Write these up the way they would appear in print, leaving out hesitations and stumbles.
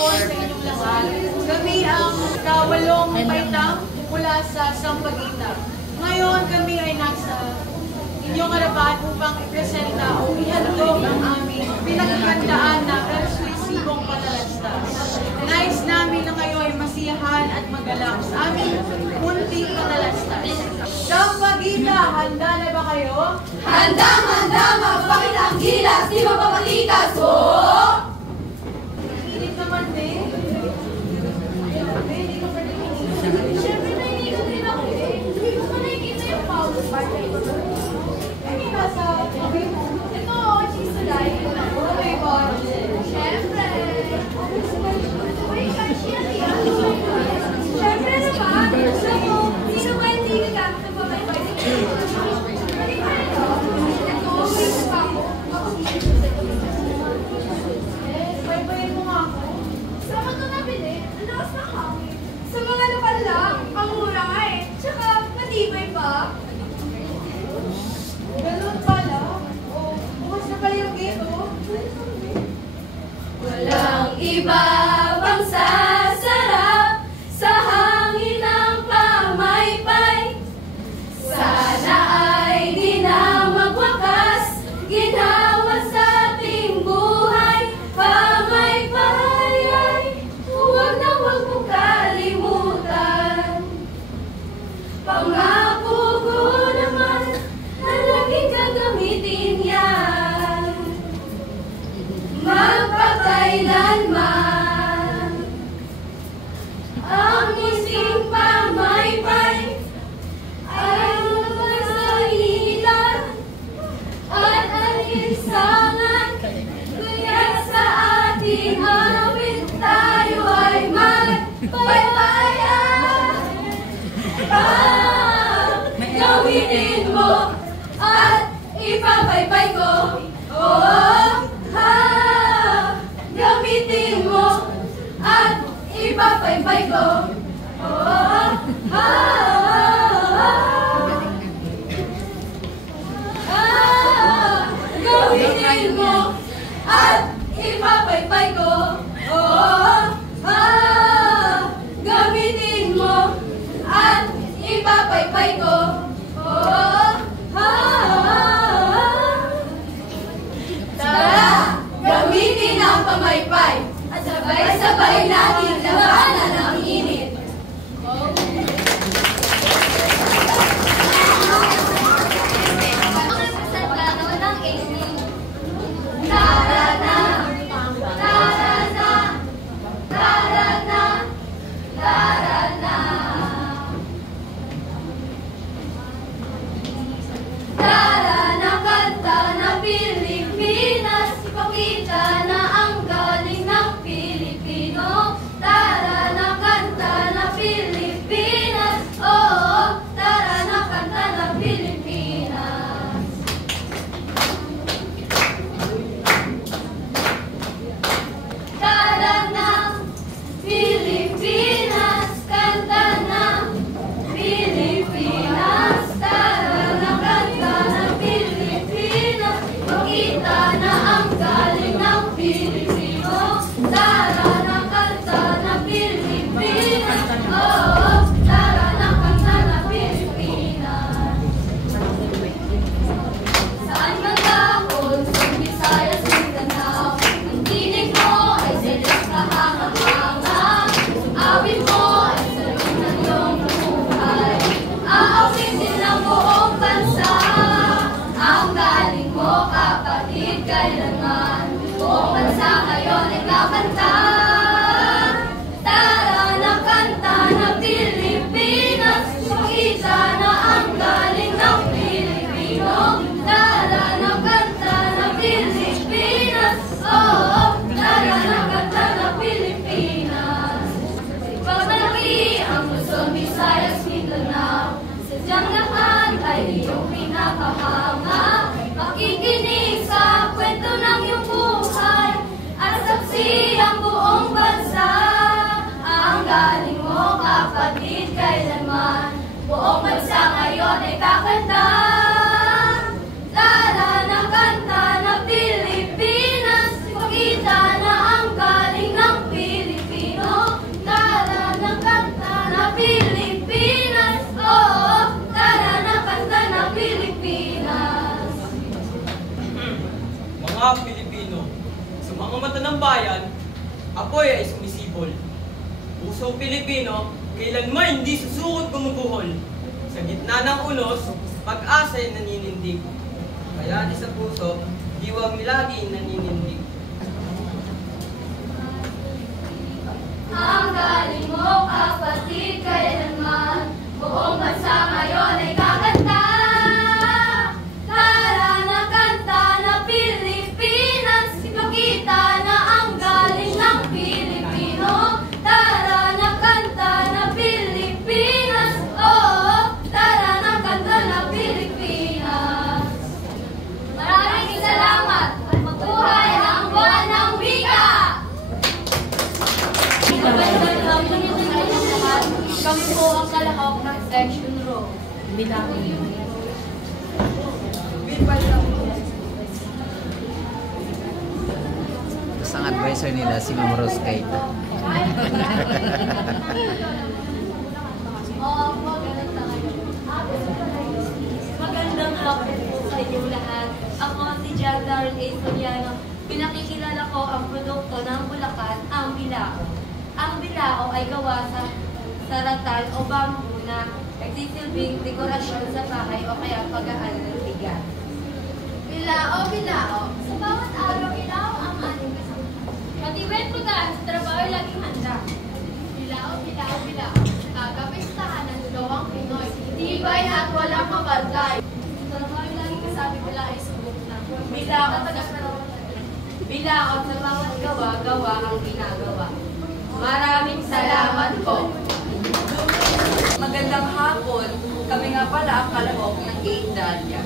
hapon sa inyong lahat. Kami ang kawalong paitang mula sa Sampaguita. Ngayon kami ay nasa inyong harapan upang ipresenta o ihandog ang aming pinagkandaan na persuasibong patalastas. Nais namin na kayo ay masiyahan at magalak sa aming munting patalastas. Sampaguita, handa na ba kayo? Handang-handa, magpakita ang gilas, di mapapalitas, oh! Init naman, eh. Siyempre, naiingat din ako, eh. Hindi ko pa nakikita yung powder bar na ito. Ano nasa tabi mo? Ito, cheese to life. Oh my God. Siyempre. Uy, cashier, yan. Siyempre naman. Alam mo, sino ba hindi gagamit ng pamaypay? Balik ka nito. Ito, may pa ako. Ako dito sa ito. Paypayin mo nga ako. Saan mo ito nabili? Ang lakas ng hangin. Sa mga lokal lang. Ang mura nga eh. Tsaka, matibay pa. Ganun pala. Oh, bukas na pala yung gate, oh. Walang iba pang sasarap sa hangin ng pamaypay. Sana ay di na magwakas, ginawa sa ating buhay. Pamaypay ay huwag na huwag mong kalimutan. Pangako ko naman na laging gagamitin yan. Magpakailanman ang ising pamaypay ay magsahilan at alinsangan. Kaya sa ating awit tayo ay magpaypayan. Gawinin mo at ipapaypay ko. Oh, gamitin mo at ipapaypay ko. Oh, gawinin mo at ipapaypay ko. Oh, gamitin mo at ipapaypay ko. Oh, tara, gamitin ang pamaypay at sabay-sabay natin labanan ang init. Ang representado ng AC. Tara na! Tara na! Tara na! Tara na! Tara na, kanta na Pilipinas, ipakita na ang galing ng Pilipino. Tara na, kanta na Pilipinas, oo, tara na, kanta na Pilipinas. Tara na, Pilipinas, kanta na Pilipinas. Tara na, kanta na Pilipinas, makita na ang galing ng Pilipino. Tara na, kanta na Pilipinas, oo, tara na, kanta na Pilipinas. Saan man dakon, sa Visayas, Mindanao, ang tinig mo ay sadyang kahanga-hanga. Awit mo ay salong ng iyong buhay. Aawitin ng buong bansa. Ang galing mo, kapatid, kailanman. Buong bansa ngayon ay kakanta. Tara na, kanta na Pilipinas, makita na ang galing ng Pilipino. Tara na, kanta na Pilipinas, oo, tara na, kanta na Pilipinas. Pagmalaki ang Luzon, Visayas, Mindanao, sadyang lahat ay iyong pinapahanga. Makikinig sa kwento ng iyong buhay at saksi ang buong bansa. Ang galing mo, kapatid, kailanman. Buong bansa ngayon ay kakanta. Tara na, kanta na Pilipinas, ipakita na ang galing ng Pilipinas. mga Pilipino. Sa mga mata ng bayan, apoy ay sumisibol. Pusong Pilipino, kailanman hindi susukot gumuguhol. Sa gitna ng unos, pag-asa'y naninindig. Kaya di sa puso, diwang lagi naninindig. Ang galing mo, kapatid, kailanman buong bansa ngayon ay kakanta. Tara na kanta na Pilipinas, ipakita na ang galing ng Pilipino. Tara na kanta na Pilipinas, oo, tara na kanta na Pilipinas. Maraming salamat at mabuhay ang buwan ng wika! Kami po ang kalahok ng section row. Tapos ang advisor nila si Ma'am Rose Kaita. Magandang hapon po sa inyong lahat. Ako si John Darren A. Soriano. Pinakikilala ko ang produkto ng Bulacan, ang bilao. Ang bilao ay gawa sa ratal o bamboo na nagsisilbing dekorasyon sa bahay o kaya pag-aano ng bigas. Bilao, bilao. Sa bawat araw, bilao ang ating kasama. Matibay pagkaan sa trabaho ay laging handa. Bilao, bilao, bilao. Kagapistahan ng gawang Pinoy. Tibay at walang mabantay. Sa trabaho ay laging kasabi wala ay subok na. Bilao sa bawat gawa ang ginagawa. Maraming salamat po. Magandang hapon. Kami nga pala ang kalahok ng 8 Dahlia.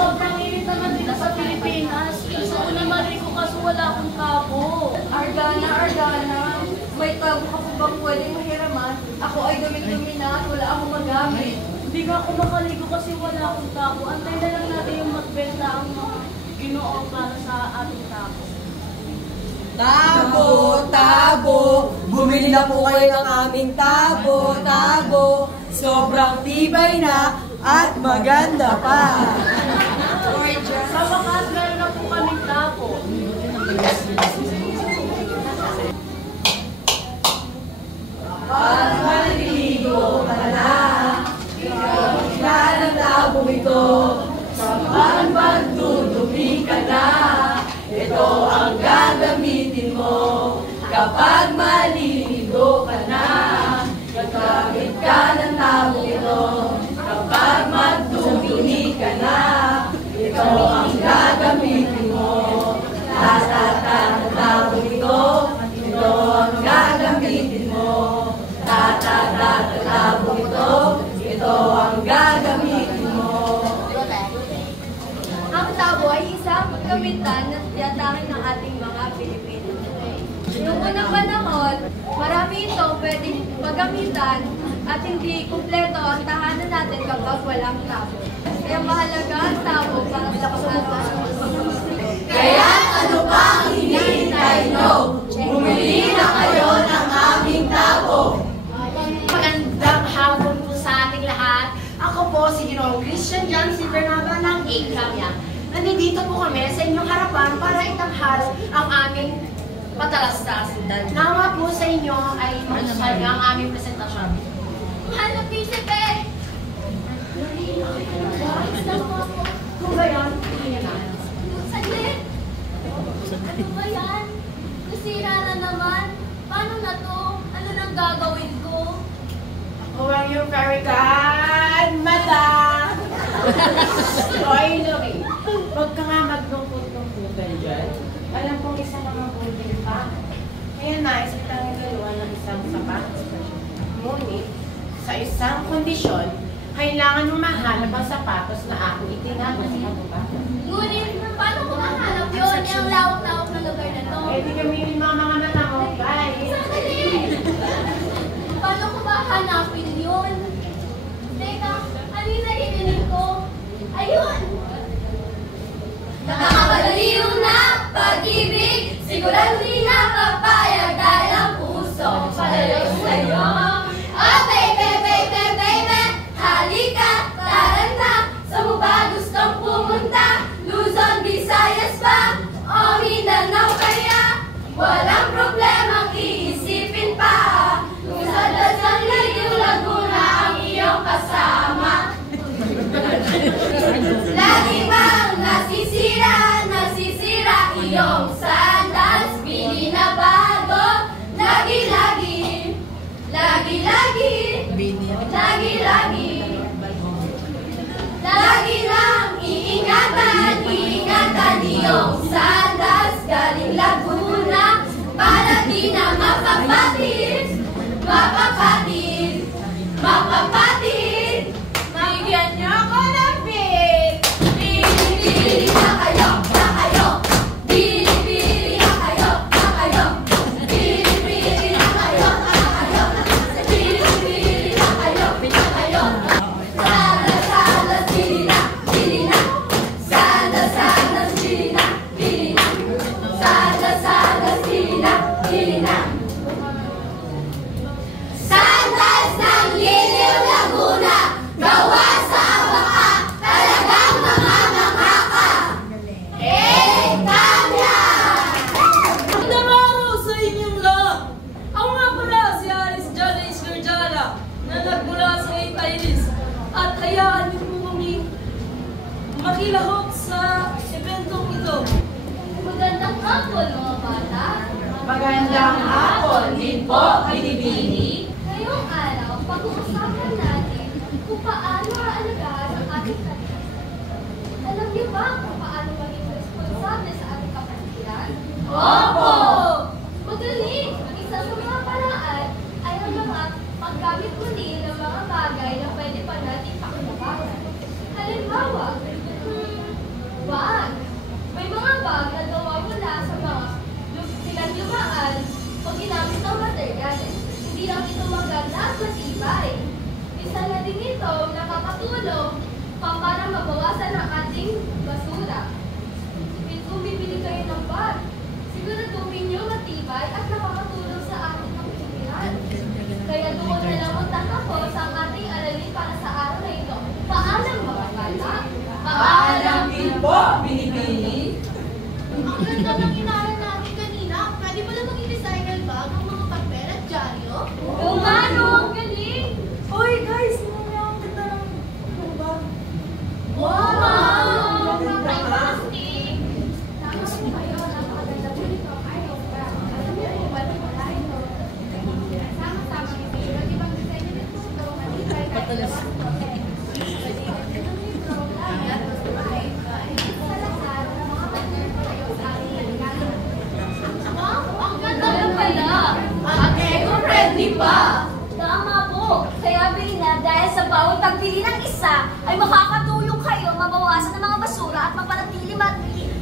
Sobrang init naman dito sa Pilipinas. Sa una mali ko kaso wala akong tabo. Argana, may tabo ka po bang pwedeng mahiraman? Ako ay dumi-dumi na at wala akong magamit. Hindi nga ako makaligo kasi wala akong tabo. Antay na lang natin yung magbenta ang mga Ginoo para sa ating tabo. Tabo, bumili na po kayo ng aming tabo. Sobrang tibay na at maganda pa. Sa wakas, meron na po kaming tabo. Pag maliligo ka na, ikaw ng tabo ito. Kapag magdudumi ka na, ito ang gagamitin mo. Kapag maliligo ka na, gagamit ka ng tabo ito. Kapag magdudumi ka na, ito ang gagamitin mo. Tabo ito, ito ang gagamitin mo. Tabo ito ang gagamitin mo. Ang tabo ay isang gamitan na tiyatangin ng ating mga Pilipino. Noong unang panahon, marami ito pwedeng paggamitan at hindi kumpleto ang tahanan natin kapag walang tabo. Kaya mahalaga ang tabo para sa kasalanan. Kaya ano pa ang hinihintay nyo? Bumili na kayo ng aming tabo. Magandang hapon po sa ating lahat. Ako po si Ginoong Christian John C. Bernaba ng Ikramya. Nandito po kami sa inyong harapan para itanghal ang aming patalastas. Nawa po sa inyo ay mahal ang aming presentasyon. Mahal na Pisipe! Kung ba yan? Saglit! Ano ba yan? Nasira na naman. Paano na to? Ano nang gagawin ko? Ako ang yung very god, madam! Oy, Lori, huwag ka nga maglungkot-lungkutan dyan. Alam kong isa mga bulbil pa. Kaya nais kitang galuan ng isang sapatos. Ngunit, sa isang kondisyon, kailangan mo mahanap ang sapatos na aking itinago sa kabubatan. Ngunit, paano ko mahanap yun? Ang lawak-lawak na lugar na to. Eh, di gamitin mo ang mga mata mo, guys. Sandali! Paano ko mahanapin yun? Teka, ano yung naririnig ko? Ayun! Nakakabaliw na pag-ibig, sigurado di nakapayag dahil ang puso palayo sa'yo. Oh, baby, halika, tara na, sa mo ba gustong pumunta? Luzon, Visayas, Sandas galing Laguna, para di na mapapatid, mapapatid, mapapatid. Bigyan niyo ako ng bit! Bili-bili na kayo, na kayo. Bili-bili na kayo, na kayo. Bili-bili na kayo, na kayo. Bili-bili na kayo, na kayo. Sandas, bili na, bili na. Sandas, bili na, bili na. Sandas, bili na, bili na. Sandas ng Liliw Laguna, gawa sa baka, talagang mamamangha ka. Kambya! Magandang araw sa inyong lahat! Ako nga pala si Aris Jana Isgerjala na nagmula sa 8 Iris at hayaan niyo po kami makilahok sa eventong ito. Magandang hapon mga bata. Magandang hapon din po, Pilipini. Ngayong araw, pag-uusapan natin kung paano aalagaan ang ating kapatiran. Alam niyo ba kung paano maging responsable sa ating kapatiran? Opo! Magaling! Isa sa mga paraan ay ang mga paggamit muli ng mga bagay na pwede pa natin pakinabangan. Halimbawa, bag. May mga bag na gawa mula sa mga pinaglumaan o ginamit ng materyales. Hindi lang ito maganda at matibay. Isa na din ito nakakatulong para mabawasan ang ating basura. Kung bibili kayo ng bag, siguraduhin niyo matibay at nakakatulong sa ating kapatiran. Kaya doon na lang magtatapos ang ating aralin para sa araw na ito. Paalam mga bata! Paalam din po, Pilipini. Ang ganda ng inaral natin kanina. Pwede mo lang maging recycle bag ang mga papel at dyaryo? Oo nga, no? Ang galing! Oy guys! Ang ganda ng bag. Wow! Fantastic! Tama po kayo. Napakaganda po nito. Alam niyo po ba kung wala ito? Sama-sama ni Piro. Di ba design nyo ito? Ito, matibay kayo. Ang ganda lang pala! At eco-friendly pa! Tama po! Kaya bilhin na dahil sa bawat pagbili ng isa ay makakatulong kayo mabawasan ang mga basura at mapanatili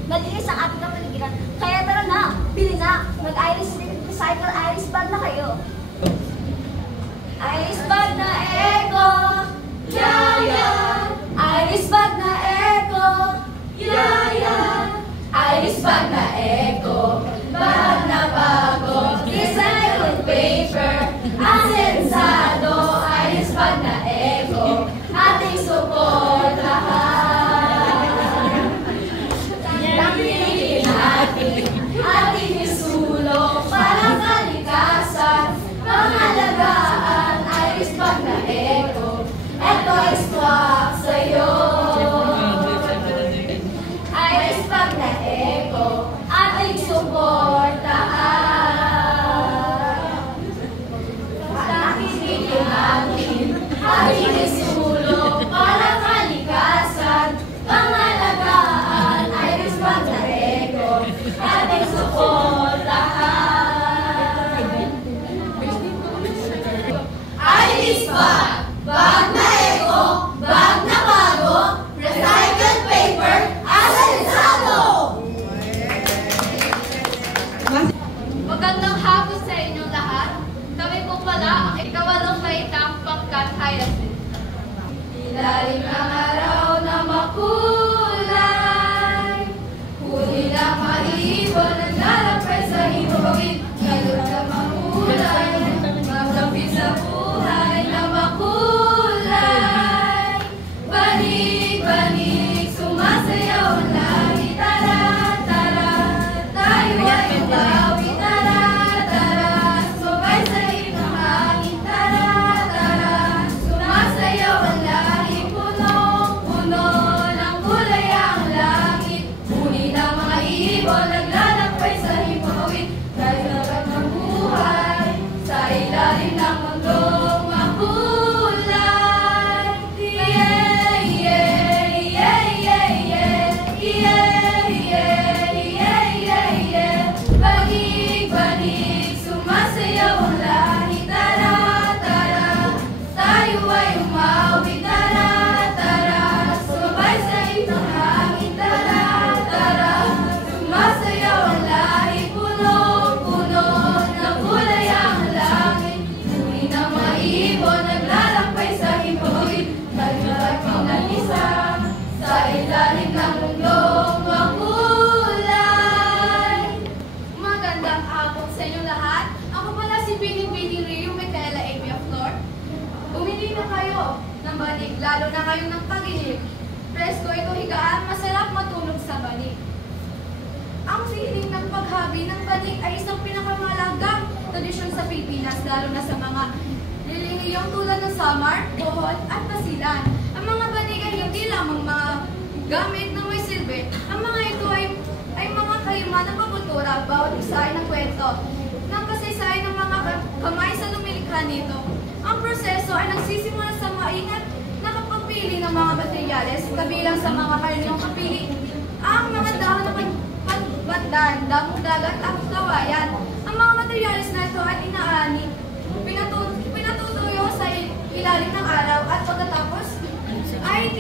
malinis ang ating kapaligiran. Kaya tara na! Bili na! Mag-Iris Recycle Iris Bag na kayo! Iris Bag na eco! Yeah, yeah! Iris Bag na eco! Yeah, yeah! Iris Bag na eco! Bag na bago! Recycled paper! Asensado! Iris Bag na eco! Ating suportahan! Napili natin ating isulong para kalikasan, pangalagaan, Iris Bag na eco. Eto is swak sa'yo. Iris Bag na eco, ating suportahan. Nakikita natin ating isulong para kalikasan, pangalagaan, Iris Bag na eco, ating suportahan. Iris Bag, bag na eco, bag na bago, recycled paper, asensado! Magandang hapon sa inyong lahat. Kami po pala ang ikawalong baitang pangkat Hyacinth. Ilalim ng araw na makulay, huli ng maibon ang lalapay sa hinuwagin. Ngayon na mahulay, magkapit sa buhay na makulay. Banig-banig, sumasayaw ang langit. Tara, tara, tayo ay umawi. Tara, tara, sumabay sa ibang hangin. Tara, tara, sumasayaw ang langit. Punong-puno ng kulay ang langit. Huli ng mga ibon, naglalakbay sa inyong lahat. Ako pala si Bining Rio Micaela A.P. Flor. Bumili na kayo ng banig, lalo na kayo ng pag-inip. Presko ito higaan, masarap matulog sa banig. Ang sihiling ng paghabi ng banig ay isang pinakamalagang tradisyon sa Pilipinas, lalo na sa mga relihiyong tulad ng Samar, Bohol, at Basilan. Ang mga banig ay hindi lamang mga gamit na may silbi. Ang mga ito ay mga kalima ng pagkultura, bawat isa ay nagkwento ng kasaysayan ng mga kamay sa lumilikha nito. Ang proseso ay nagsisimula sa maingat na kapagpili ng mga materyales, kabilang sa mga karaniwang kapili, ang mga dahon ng bandan, damong dagat at kawayan. Ang mga materyales na ito ay inaani, pinatutuyo sa ilalim ng araw at pagkatapos ay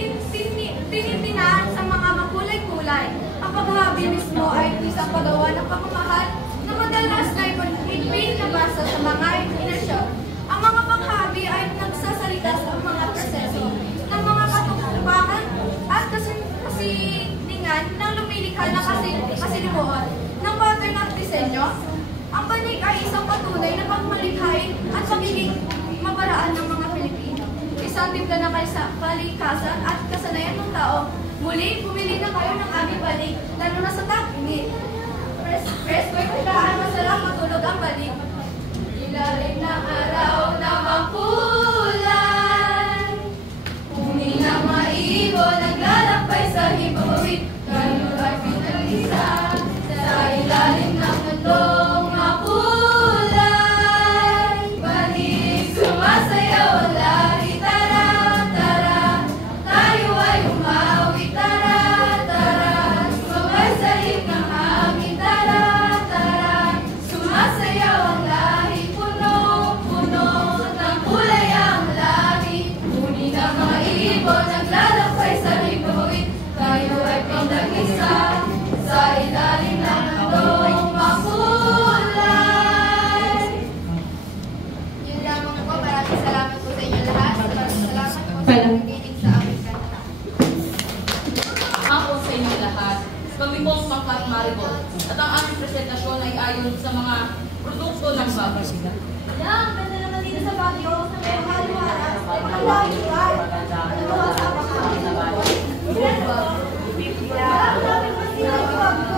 tinitinaan sa mga makulay-kulay. Ang paghabi mismo ay isang paggawa ng pagmamahal na madalas na ipinabasa sa mga inasyon. Ang mga paghabi ay nagsasalita sa mga proseso ng mga katupakan at kasiningan ng lumilikha ng kasilimuhan ng pattern at disenyo. Ang banig ay isang patunay na pagmalikhain at pagiging maparaan ng mga Pilipino. Isang timpla na kalikasan at kasanayan ng tao. Muli, pumili na kayo ng aming banig, lalo na sa tag-init. Presko ay kailangan masarap matulog ang banig. Ilalim ng araw na makulan, huni ng maibon, naglalakbay sa hibawit. Kayo ay pinag-isa sa ilalim ng mundong makulay. Banig, sumasayaw ang lahi, tara, tara. Tayo ay umawi, tara, tara. Sumabay sa hip ng hangin, tara, tara. Sumasayaw ang lahi, puno-puno ng kulay ang lahi. Huni ng mga ibon, naglalakbay sa hibawit. Tayo ay pinag-isa sa ilalim ng mundong makulay. Yun lamang po. Maraming salamat po sa inyo lahat. Maraming salamat po sa nakikinig sa aming kanta. Ako sa inyo lahat. Kami po ang Pangkat Maribol. At ang aming presentasyon ay ayon sa mga produkto ng bago. Yan, ganda naman dito sa Baguio. Sa mga haliwaras. May mga haliwar. Ano ba sa pagkakaliwar? Yan po. Maraming masira yung Baguio.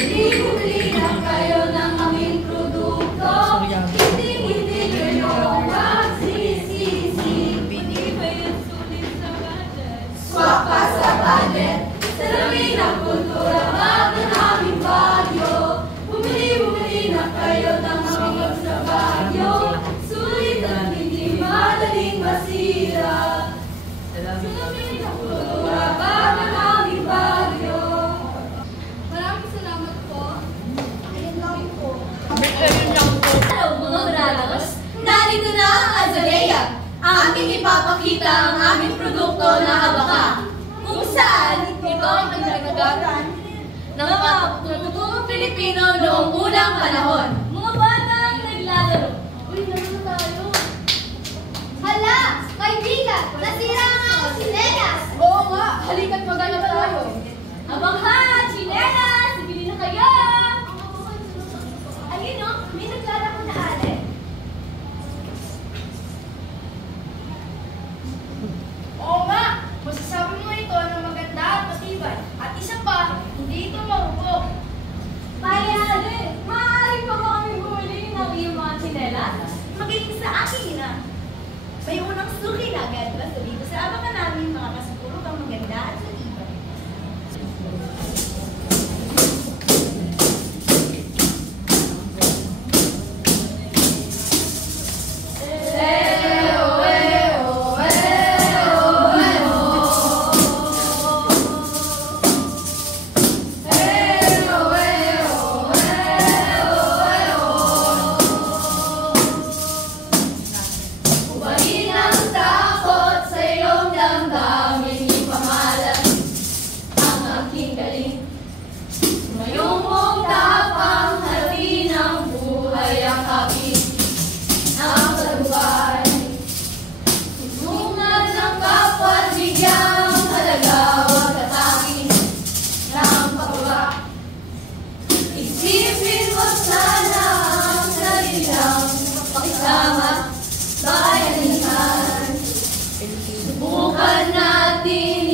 Bili na kayo ng aming produkto. Hindi kayo magsisisi. Swak pa sa budget. Salamin ang kultura, ng aming Baguio. Bumili na kayo ng aming sa Baguio. Sulit at hindi madaling masira. Salamin ang kultura, ng aming Baguio. Maraming salamat po. Ayun lang po. Hello mga Maranos! Narito na ang Azalea, ang ating ipapakita ang aming produkto na abaka, kung saan ito ang pinagagaran ng mga tututong Pilipino noong unang panahon. Mga batang naglalaro. Uy, naman tayo. Hala! Kaibigan! Nasira ang aking sinelas! Oo nga, halika't maghanap tayo. Abangha! Chinelas! Bili na kayo! Ayun o, may naglalaro na ate. Oo nga! Masasabi mo ito na maganda at matibay. At isa pa, hindi ito marupok. Kaya, maaari pa ba kami bumili ng iyong mga chinelas? Magiging sa akin na. May unang suki na agad. Basta dito sa abangan namin mga kasutulog ang maganda at matibay. Huwagin ang takot sa iyong damdamin, ipamalas sama bayanihan. Subukan natin